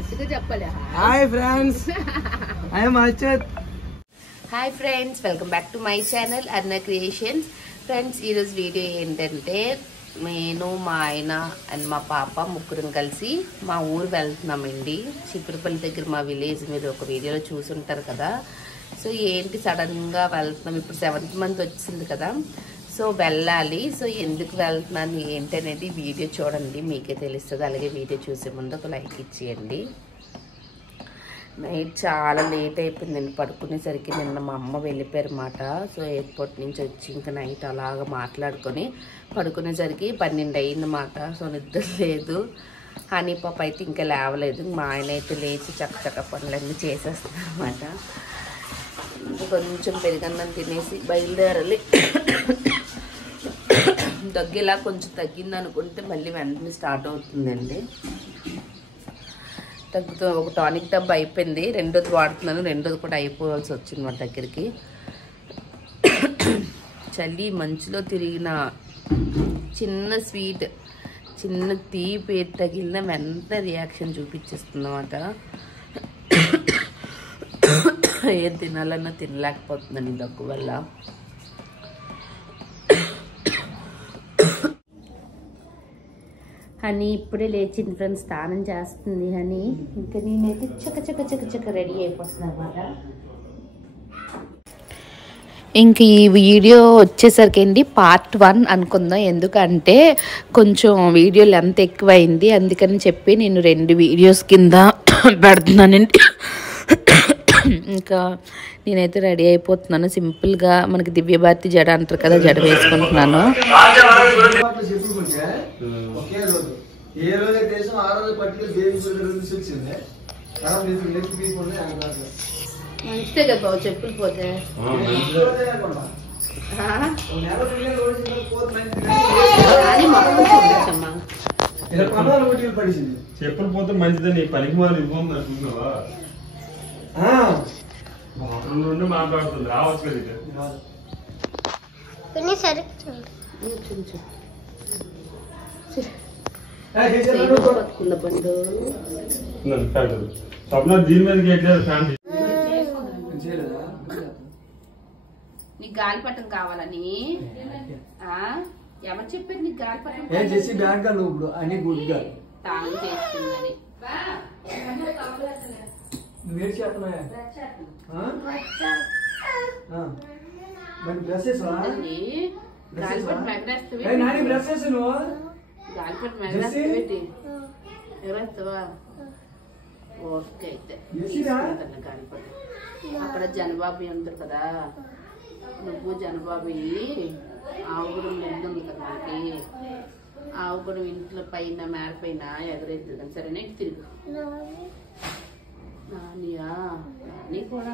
Hi friends, I am Archat. Hi friends, welcome back to my channel Arna creations. Friends, ఈరోజు video ఏంటంటే నేను మా ఆయన అండ్ మా పాప ముగ్గురం కలిసి మా ఊరు వెళ్తున్నామండి. చీపురుపల్లి దగ్గర మా విలేజ్ మీరు ఒక వీడియోలో చూసుంటారు కదా. సో ఏంటి సడన్గా వెళ్తున్నాం, ఇప్పుడు 7th మంత్ వచ్చింది కదా, సో వెళ్ళాలి. సో ఎందుకు వెళ్తున్నాను ఏంటి అనేది వీడియో చూడండి, మీకే తెలుస్తుంది. అలాగే వీడియో చూసే ముందు ఒక లైక్ ఇచ్చేయండి. నైట్ చాలా లేట్ అయిపోయిందండి పడుకునేసరికి. నిన్న మా అమ్మ వెళ్ళిపోయారు అన్నమాట. సో ఎయిర్పోర్ట్ నుంచి వచ్చి ఇంకా నైట్ అలాగా మాట్లాడుకొని పడుకునేసరికి 12 అయిందన్నమాట. సో నిద్ర లేదు. హనీ పాప అయితే ఇంకా లేవలేదు. మా ఆయన అయితే లేచి చక్క పనులన్నీ చేసేస్తున్నారు అన్నమాట. కొంచెం పెరుగన్నం తినేసి బయలుదేరాలి. దగ్గేలా కొంచెం తగ్గింది అనుకుంటే మళ్ళీ వెంటనే స్టార్ట్ అవుతుందండి. తగ్గుతూ ఒక టానిక్ డబ్బా అయిపోయింది, రెండోది వాడుతున్నాను. రెండోది కూడా అయిపోవాల్సి వచ్చింది మా దగ్గరికి. చలి మంచులో తిరిగిన చిన్న స్వీట్, చిన్న తీపి తగిలిన వెంటనే రియాక్షన్ చూపించేస్తుందన్నమాట. ఏం తినాలన్నా తినలేకపోతుందండి దగ్గు వల్ల. హనీ ఇప్పుడే లేచింది ఫ్రెండ్స్, స్నానం చేస్తుంది హనీ. ఇంకా నేనైతే చక్క రెడీ అయిపోతుంది అన్నమాట. ఇంక ఈ వీడియో వచ్చేసరికి అండి పార్ట్ 1 అనుకుందాం. ఎందుకంటే కొంచెం వీడియో లెంత్ ఎక్కువైంది, అందుకని చెప్పి నేను 2 వీడియోస్ కింద పెడుతున్నానండి. ఇంకా నేనైతే రెడీ అయిపోతున్నాను. సింపుల్గా మనకి దివ్యభారతి జడ అంటారు కదా, జడ వేసుకుంటున్నాను. మంచిదే కదా బాబు చెప్పులు పోతే. చెప్పులు పోతే మంచిదని పనికి వాళ్ళు ఇవ్వమని అనుకున్నావా? నుండి మాట్లాడుతుంది రావచ్చు కదా. స్వప్న దీని మీద ఫ్యాన్ నీకు గాలిపటం కావాలని ఎవరు చెప్పారు? నీకు గాలిపటం అని తాళం చేస్తుందని గాలిపటం ఎగరేస్తావా? ఓకే అయితే గాలిపటం. అక్కడ జనబాబు ఉంటారు కదా, నువ్వు జనబాబు ఆవుగుడం ఇల్లు ఉంది కదా మనకి, ఆవుగుడం ఇంట్లో పైన మేడ పైన ఎగరేద్దాం. సరేనా? ఇటు తిరుగు. నానియా నీ కూడా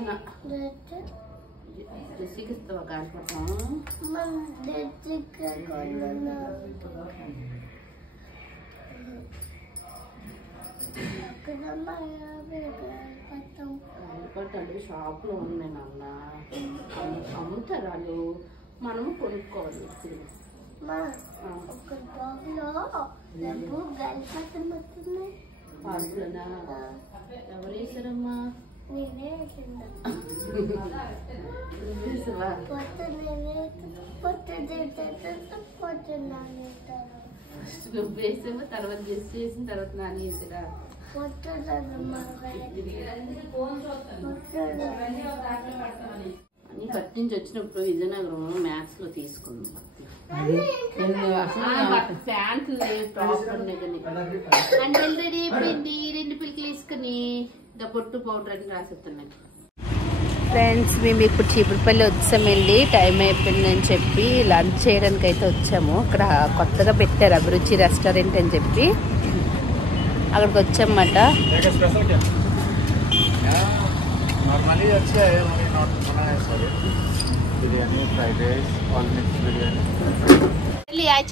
డ్రెస్సీకి ఇస్తావా గాలిపటం? గాలిపటాలు షాప్లో ఉన్నాయి నాన్న, అమ్ముతారు వాళ్ళు, మనము కొనుక్కోవాలి. పార్కులనా? ఎవరు వేసారమ్మా? నువ్వు వేసామో తర్వాత గెస్ట్ చేసిన తర్వాత నాని వేసారా? అని కట్ నుంచి వచ్చినప్పుడు విజయనగరం మ్యాథ్స్ లో తీసుకున్నాం. ఫ్యాన్స్ అంటే రెడీ అయిపోయింది. 2 పిల్లలు వేసుకుని పొట్టు పౌడర్ అని రాసేస్తున్నాయి. ఫ్రెండ్స్, మేము ఇప్పుడు చీపురుపల్లి వచ్చామండి. టైం అయిపోయిందని చెప్పి లంచ్ చేయడానికి అయితే వచ్చాము. ఇక్కడ కొత్తగా పెట్టారు అభిరుచి రెస్టారెంట్ అని చెప్పి, అక్కడికి వచ్చామన్నమాట.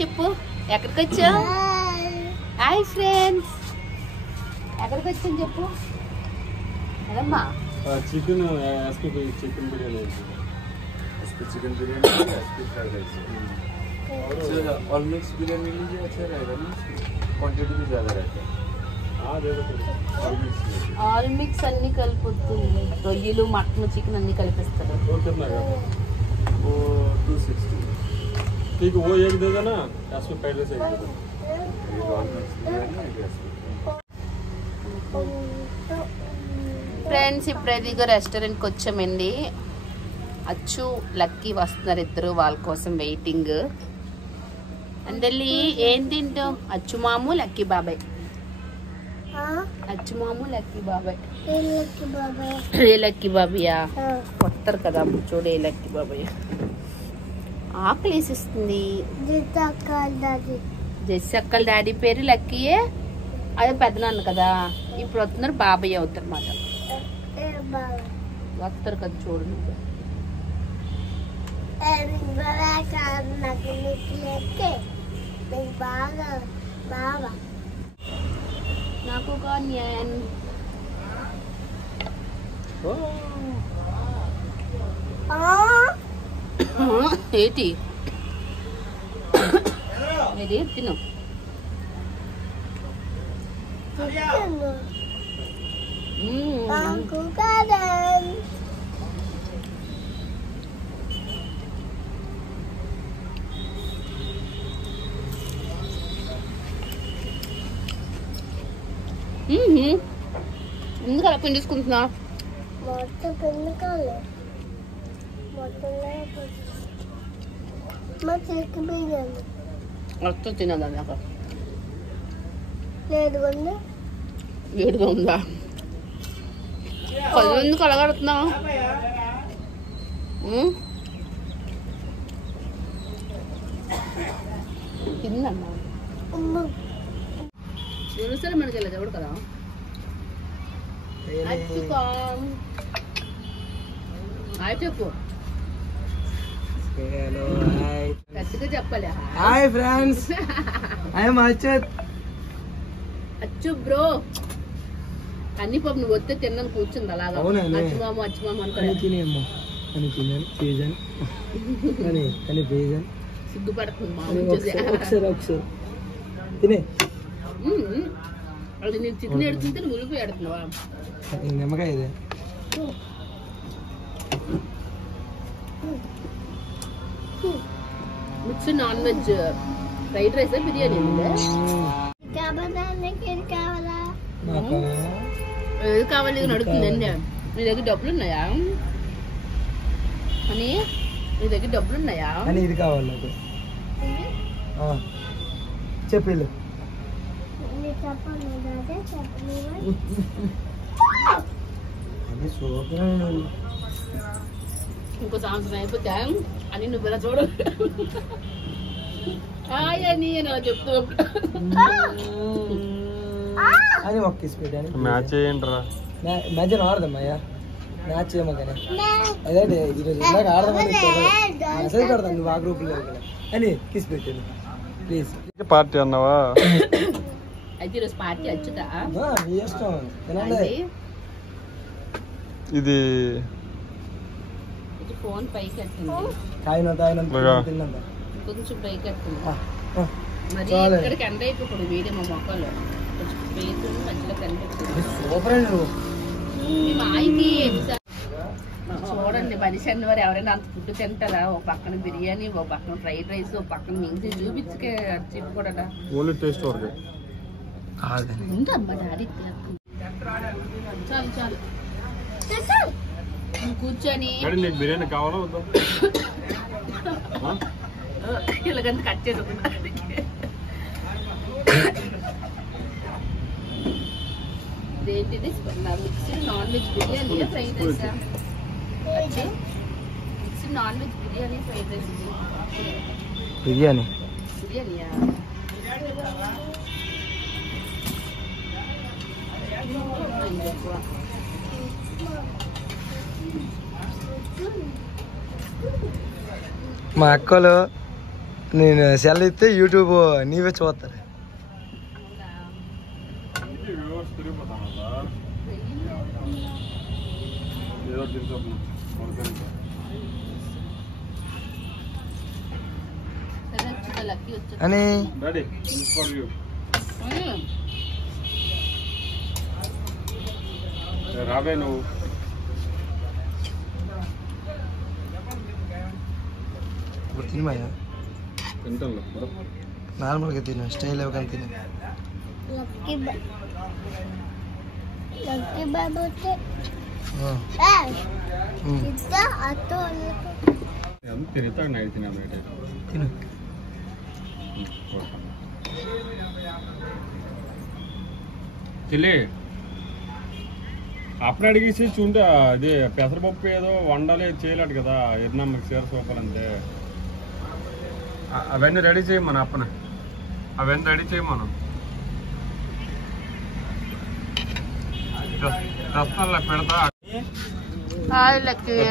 చెప్పు, ఎక్కడికి వచ్చావు? హాయ్ ఫ్రెండ్స్, ఎక్కడికి వచ్చాను చెప్పు. అదమ్మా chicken SP chicken biryani SP chicken biryani SP fried rice और ऑल मिक्स बिरयानी लीजिए, अच्छा रहेगा ना, क्वांटिटी भी ज़्यादा रहता है। हाँ देखो ऑल मिक्स ఆల్ మిక్స్ అన్ని కలిపొస్తుంది. రొయ్యలు, మటన్, చికెన్ అన్ని కలిపిస్తారు. वो 260 ठीक वो एक दे देना इसमें पहले से एक दे ఫ్రెండ్స్ ఇప్పుడైతే ఇక రెస్టారెంట్కి వచ్చామండి. అచ్చు లక్కీ వస్తున్నారు ఇద్దరు, వాళ్ళ కోసం వెయిటింగ్. అందరి ఏం తింటాం? అచ్చు మాము, లక్కీ బాబాయ్. అచ్చు మాము, లక్కీ బాబాయ్. ఏ లక్కీ బాబాయ్యా వస్తారు కదా చూడు. ఏ లక్కీ బాబాయ్ ఆకలి వేసిస్తుంది. జెస్సి అక్కల డాడీ పేరు లక్కీయే, అదే పెద్దనాన్న కదా. ఇప్పుడు వస్తున్నారు బాబాయ్ అవుతారు మాట. వస్తారు కదా చూడు. నాకు ఒక న్యాన్ ఏంటి ఇది తిను. ఎందుకు అలా పిండేసుకుంటున్నా? మొత్తం తినదా? నాకు వేడిగా ఉందా? పది ఎందుకు అలగడుతున్నా? తిందన్నా సరే మనకి వెళ్ళదు ఎవడు కదా. చెప్పు గట్టిగా చెప్పాలి. Hi friends, I'm Achyut. అచ్చు బ్రో అన్ని పాప నువ్వు వస్తే తిన్నాను కూర్చుంది అలాగా. అచ్చుమాము అచ్చుమాము అనుకో సిగ్గుపడుతుంది మా తినే. అది నేను చికెన్ ఎడుతుంటే నువ్వు ఉలిపి ఎడుతున్నావా? నిమ్మకాయ ఇదే. Mix non veg fried rice biryani ఏది కావాలి నడుతుందండి. నీ దగ్గర డబ్బులు ఉన్నాయా అని? నీ దగ్గర డబ్బులు ఉన్నాయా అని? ఇది కావాలి నాకు. చెప్పిల్లు ఇంకో సంవత్సరం అయిపోతే అని నువ్వు ఇలా చూడ అని అలా చెప్తూ అని ఒక్క పెట్టాను. మ్యాచ్ చేయండిరా. మ్యాచ్ ఆడదమ్మయ్యా. మ్యాచ్ చేయమో కానీ అదే ఈరోజు ఇందాక ఆడదామని మెసేజ్ పెడతాను నువ్వు ఆ గ్రూప్లో అని కిస్ పెట్టాను ప్లీజ్. పార్టీ అన్నావా? అయితే ఈరోజు పార్టీ వచ్చుతా నీ ఇష్టం తినండి. ఇది ఫోన్ పైకి ఎత్తుంది. తిన్నంత కొంచెం పైకి ఎత్తుంది. మరి ఇక్కడికి ఎండ అయిపోకూడదు వీడియో మా మొక్కలు కొంచెం స్పేస్ మధ్యలో కనిపిస్తుంది. సూపర్ అండి నువ్వు. మీ మాయికి చూడండి మనిషి అన్ని వారు ఎవరైనా అంత ఫుడ్ తింటారా? ఒక పక్కన బిర్యానీ, ఒక పక్కన ఫ్రైడ్ రైస్, ఒక పక్కన మించి చూపించుకే చెప్పుకోడా. ఓన్లీ టేస్ట్ వరకు ఉందమ్మా డాడీ. చాలు చాలు కూర్చొని నీకు బిర్యానీ కావాలా వద్దా? ఇలాగంత కట్ చేసుకున్నా. ఏంటిది mixed non veg biryani fried rice? Mixed non veg biryani fried rice. Biryani బిర్యానీయా? మా అక్కలు నేను సెల్ ఇస్తే యూట్యూబ్ నీవే చూస్తారు. అని రాబే నువ్వు ఇప్పుడు తినమయ్యా తింటాను నార్మల్గా తిను స్టైల్ ఇవ్వగానే తిను ఎంత తిరుగుతా నైట్ తిన్నా నైట్ తిను చెల్లి అప్పుడు అడిగేసి చూంటే అదే పెసరపప్పు ఏదో వండాలి చేయలేడు కదా ఎన్నమ్మకి చీర సోపాలంటే అవన్నీ రెడీ చేయమను అప్పన అవన్నీ రెడీ చేయమను రస్తాల్లో పెడతా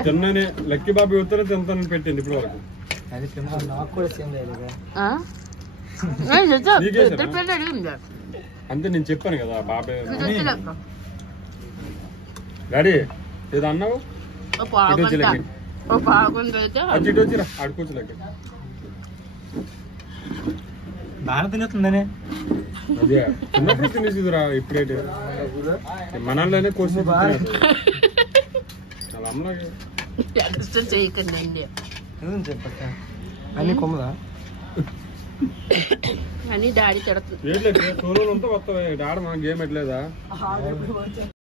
తిన్నానే లక్కీ బాబు ఉత్తరే తింటానని పెట్టింది ఇప్పుడు వరకు నాకు కూడా సేమ్ లేదా అంతే నేను చెప్పాను కదా బాబాయ్ డాడీ ఏదో అన్నావు ఇటు వచ్చిరా ఆడుకోవచ్చు లెక్క బాగా తినేస్తుందనే అదే చిన్నప్పుడు తినేసిరా ఇప్పుడైతే మనల్లోనే కోసి వాళ్ళ అమ్మలాగే చేయకండి చెప్పక్క అన్ని కొమ్మదా అని డాడీ తిడుతుంది ఏంట్లేదు సోలో ఉంటే వస్తావే డాడ మనకు గేమ్ ఎట్లేదా